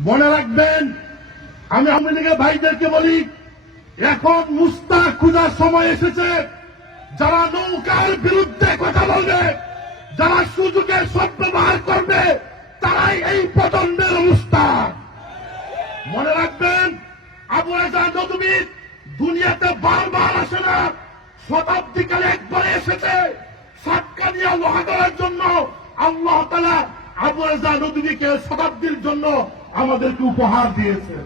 মনে রাখবেন, আমি আওয়ামী লীগের ভাইদেরকে বলি, এখন মুস্তাক খুঁজার সময় এসেছে, যারা নৌকার বিরুদ্ধে কথা বলবে, যারা সুযোগের সদ্ব্যবহার করবে, তারাই এই প্রচন্ডের মুস্তাক। মনে রাখবেন, আবু রাজা নদীর দুনিয়াতে বারবার আসে না শতাব্দীকালে একবারে এসেছে সাতকানিয়া লোহা করার জন্য, আল্লাহ তালা আবু রাজা নদীকে শতাব্দীর জন্য আমাদেরকে উপহার দিয়েছেন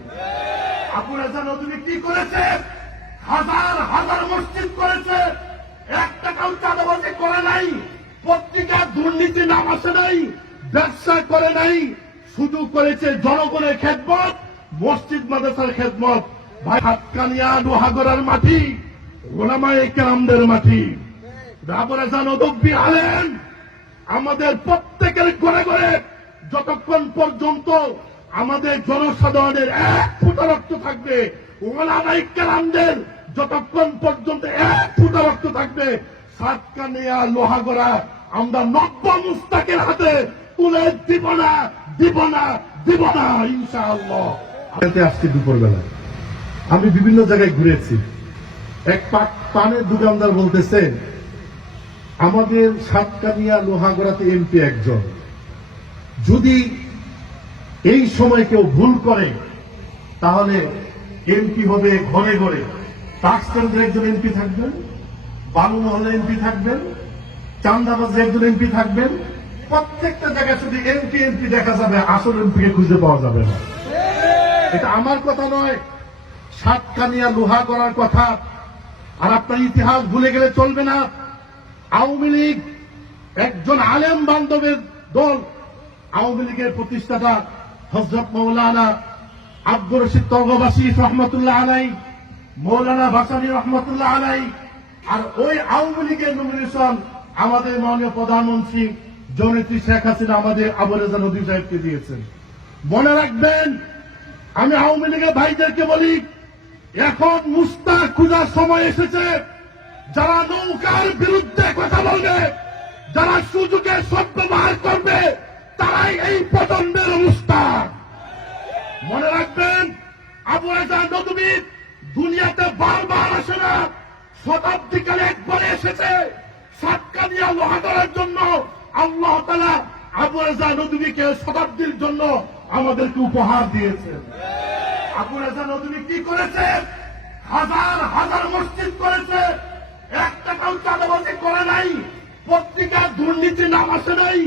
আবু রাজা নদী কি করেছে? হাজার হাজার মসজিদ করেছে। এক টাকাও চাঁদাবাজি করে নাই। পত্রিকা, দুর্নীতি নাম আসে নাই। ব্যবসা করে নাই। শুধু করেছে জনগণের খেদমত, মসজিদ, মাদ্রাসার খেদমত। ভাই, হাতকানিয়া, লোহাগড়ার মাটি গোলামায় কেরামদের মাটি। রাবরাজা নদব্বী আলেন আমাদের প্রত্যেকের ঘরে ঘরে যতক্ষণ পর্যন্ত আমাদের জনসাধারণের এক ফুটা রক্ত থাকবে। ওলামাই কেরামদের যতক্ষণ পর্যন্ত এক ফুটা রক্ত থাকবে সাতকানিয়া লোহাগড়া আমরা নব্য মুস্তাকের হাতে তুলে দিব না দিব না দিব না, ইনশাআল্লাহ। আজকে দুপুরবেলা আমি বিভিন্ন জায়গায় ঘুরেছি। এক পা- পানের দোকানদার বলতেছে, আমাদের সাতকানিয়া লোহাগড়াতে এমপি একজন। যদি এই সময় কেউ ভুল করে, তাহলে এমপি হবে ঘরে ঘরে। তাকস্ট্যান্ডের একজন এমপি থাকবেন বালু মহলে এমপি থাকবেন, চান্দাবাজে একজন এমপি থাকবেন। প্রত্যেকটা জায়গায় শুধু এমপি এমপি দেখা যাবে, আসল এমপিকে খুঁজে পাওয়া যাবে না। এটা আমার কথা নয়, সাতকানিয়া লোহা করার কথা। আর আপনার ইতিহাস ভুলে গেলে চলবে না। আওয়ামী লীগ একজন আলেম বান্ধবের দল। আওয়ামী লীগের প্রতিষ্ঠাতা হজরত মৌলানা আব্দুর রশিদ তর্গবাসী রহমতুল্লাহ আলাই, মৌলানা ভাসানী রহমতুল্লাহ আলাই, আর ওই আওয়ামী লীগের নমিনেশন আমাদের মাননীয় প্রধানমন্ত্রী জননেত্রী শেখ হাসিনা আমাদের আবরেজা নদী সাহেবকে দিয়েছেন। মনে রাখবেন, আমি আওয়ামী লীগের ভাইদেরকে বলি, এখন মুস্তাক খুঁজার সময় এসেছে, যারা নৌকার বিরুদ্ধে কথা বলবে, যারা সুযোগের সদ্ব্যবহার করবে তারাই এই প্রচন্ডের মুস্তাক মনে রাখবেন, আবু রাজা নদী দুনিয়াতে বারবার আসে না, শতাব্দীকালে একবারে এসেছে। সাতকানিয়া লোহা করার জন্য, আল্লাহ তালা আবু রাজা নদীকে শতাব্দীর জন্য আমাদেরকে উপহার দিয়েছেন আবু রাজা নদী কি করেছে? হাজার হাজার মসজিদ করেছে। এক টাকাও চাঁদাবাজি করে নাই পত্রিকা দুর্নীতি নাম আসে নাই।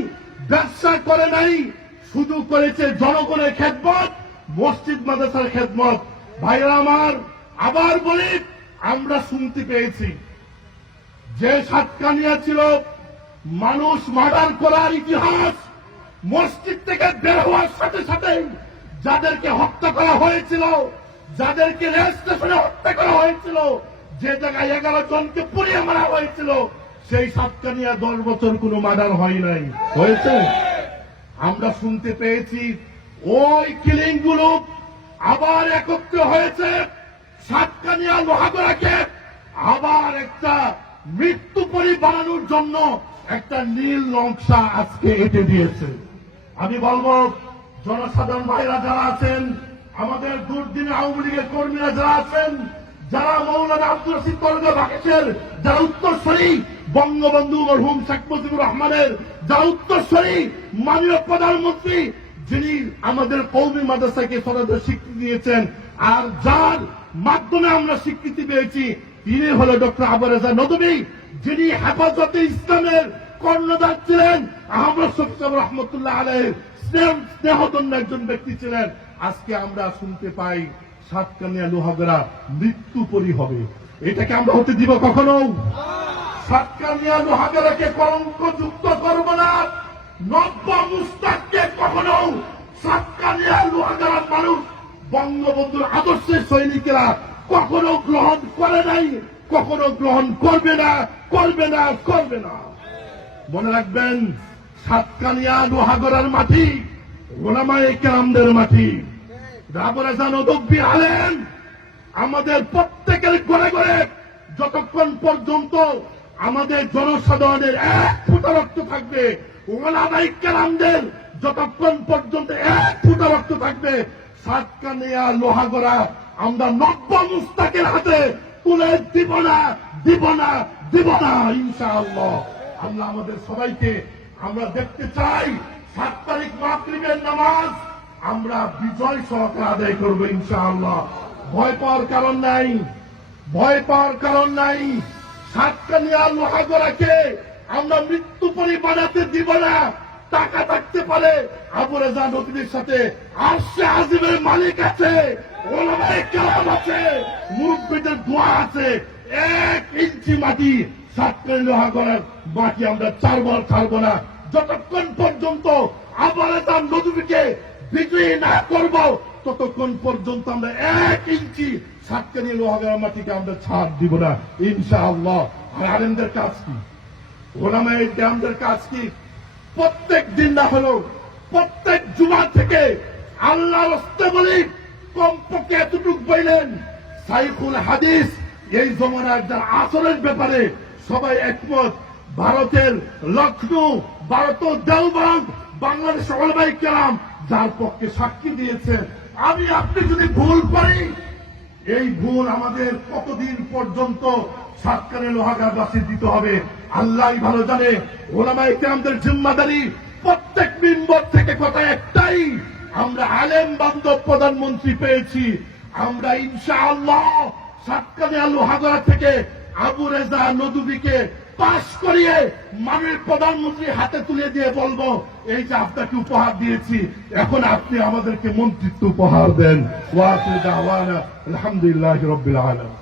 ব্যবসা করে নাই শুধু করেছে জনগণের খেদমত, মসজিদ, মাদ্রাসার খেদমত। ভাইরা আমার, আবার বলি, আমরা শুনতে পেয়েছি। যে সাতকানিয়া ছিল, মানুষ মার্ডার করার ইতিহাস, মসজিদ থেকে বের হওয়ার সাথে সাথে যাদেরকে হত্যা করা হয়েছিল, যাদেরকে রেল স্টেশনে হত্যা করা হয়েছিল, যে জায়গায় এগারো জনকে পুড়িয়ে মারা হয়েছিল সেই সাতকানিয়া দশ বছর কোনো মার্ডার হয় নাই। হয়েছে? আমরা শুনতে পেয়েছি, ওই কিলিংগুলো আবার একত্র হয়েছে। সাতকানিয়া লোহাগড়াকে আবার একটা মৃত্যু পরি বানানোর জন্য একটা নীল নকশা আজকে এঁটে দিয়েছে। আমি বলব, জনসাধারণ ভাইরা যারা আছেন, আমাদের দুর্দিনে আওয়ামী লীগের কর্মীরা যারা আছেন যারা মৌলানা আব্দুল রশিদ তরগ বাকেশের যারা উত্তরস্বরী বঙ্গবন্ধু মরহুম শেখ মুজিবুর রহমানের, যারা উত্তরস্বরী মাননীয় প্রধানমন্ত্রী, যিনি আমাদের কৌমি মাদ্রাসাকে সরাসরি স্বীকৃতি দিয়েছেন, আর যার মাধ্যমে আমরা স্বীকৃতি পেয়েছি, তিনি হলো ডক্টর আবরাজা নদী, যিনি হেফাজতে ইসলামের কর্ণধার ছিলেন, আহমদ শফিসাব রহমতুল্লাহ আলহ স্নেহ স্নেহদন্য একজন ব্যক্তি ছিলেন। আজকে আমরা শুনতে পাই সাতকানিয়া লোহাগড়া মৃত্যু পরি হবে। এটাকে আমরা হতে দিব কখনো? সাতকানিয়া লোহাগড়াকে কলঙ্ক যুক্ত করব না। নব্য মুস্তাককে কখনো সাতকানিয়া লোহাগড়ার মানুষ বঙ্গবন্ধুর আদর্শের সৈনিকেরা কখনো গ্রহণ করে নাই, কখনো গ্রহণ করবে না করবে না করবে না। মনে রাখবেন, সাতকানিয়া লোহাগড়ার মাটি গোলামায় কেরামদের মাটি। আলেন আমাদের প্রত্যেকের ঘরে ঘরে যতক্ষণ পর্যন্ত আমাদের জনসাধারণের এক ফুটা রক্ত থাকবে, ওলামাই যতক্ষণ পর্যন্ত এক ফুটা রক্ত থাকবে সাতকানিয়া লোহাগড়া আমরা নব্য মুস্তাকের হাতে তুলে দিব না দিব না দিব না, ইনশাআল্লাহ। আমরা আমাদের সবাইকে, আমরা দেখতে চাই সাত তারিখ মাতৃবের নামাজ আমরা বিজয় সহকারে আদায় করব ইনশাআল্লাহ। ভয় পাওয়ার কারণ নাই। ভয় পাওয়ার কারণ নাই। সাতটা সাতকানিয়া লোহাগড়াকে আমরা মৃত্যু পরি বানাতে দিব না। টাকা থাকতে পারে। আবু রেজা নদীর সাথে আরশে আজিমের মালিক আছে। ওলামায়ে কেরাম আছে। মুরব্বীদের দোয়া আছে। এক ইঞ্চি মাটি সাতকানি লোহাগড়ার মাটি আমরা চারবার ছাড়বো না। যতক্ষণ পর্যন্ত আবার তার নদীকে বিজয়ী না করব। ততক্ষণ পর্যন্ত আমরা এক ইঞ্চি সাতকানি লোহাগড়ার মাটিকে আমরা ছাড় দিব না। ইনশাআল্লাহ। আর আলেমদের কাজ কি? ওলামায়ের গ্রামদের কাজ কি? প্রত্যেক দিন না হলেও প্রত্যেক জুমা থেকে আল্লাহ রস্তে বলি, কমপক্ষে এতটুক বললেন, সাইফুল হাদিস এই জমানার যার আসরের ব্যাপারে সবাই একমত, ভারতের লখনৌ ভারত দেওবন্দ বাংলাদেশ অলবাই কেরাম যার পক্ষে সাক্ষী দিয়েছে। আমি, আপনি যদি ভুল করি, এই ভুল আমাদের কতদিন পর্যন্ত সাতকারে লোহাগারবাসী দিতে হবে, আল্লাহ ভালো জানে। ওলামাই আমাদের জিম্মাদারি প্রত্যেক মেম্বর থেকে কথা একটাই, আমরা আলেম বান্ধব প্রধানমন্ত্রী পেয়েছি। আমরা ইনশাআল্লাহ সাতকানিয়া লোহাগড়া থেকে আবু রেজা নদুবিকে পাশ করিয়ে মাননীয় প্রধানমন্ত্রী হাতে তুলে দিয়ে বলব, এই যে আপনাকে উপহার দিয়েছি, এখন আপনি আমাদেরকে মন্ত্রিত্ব উপহার দেন। আলহামদুলিল্লাহ রবিল আলামিন।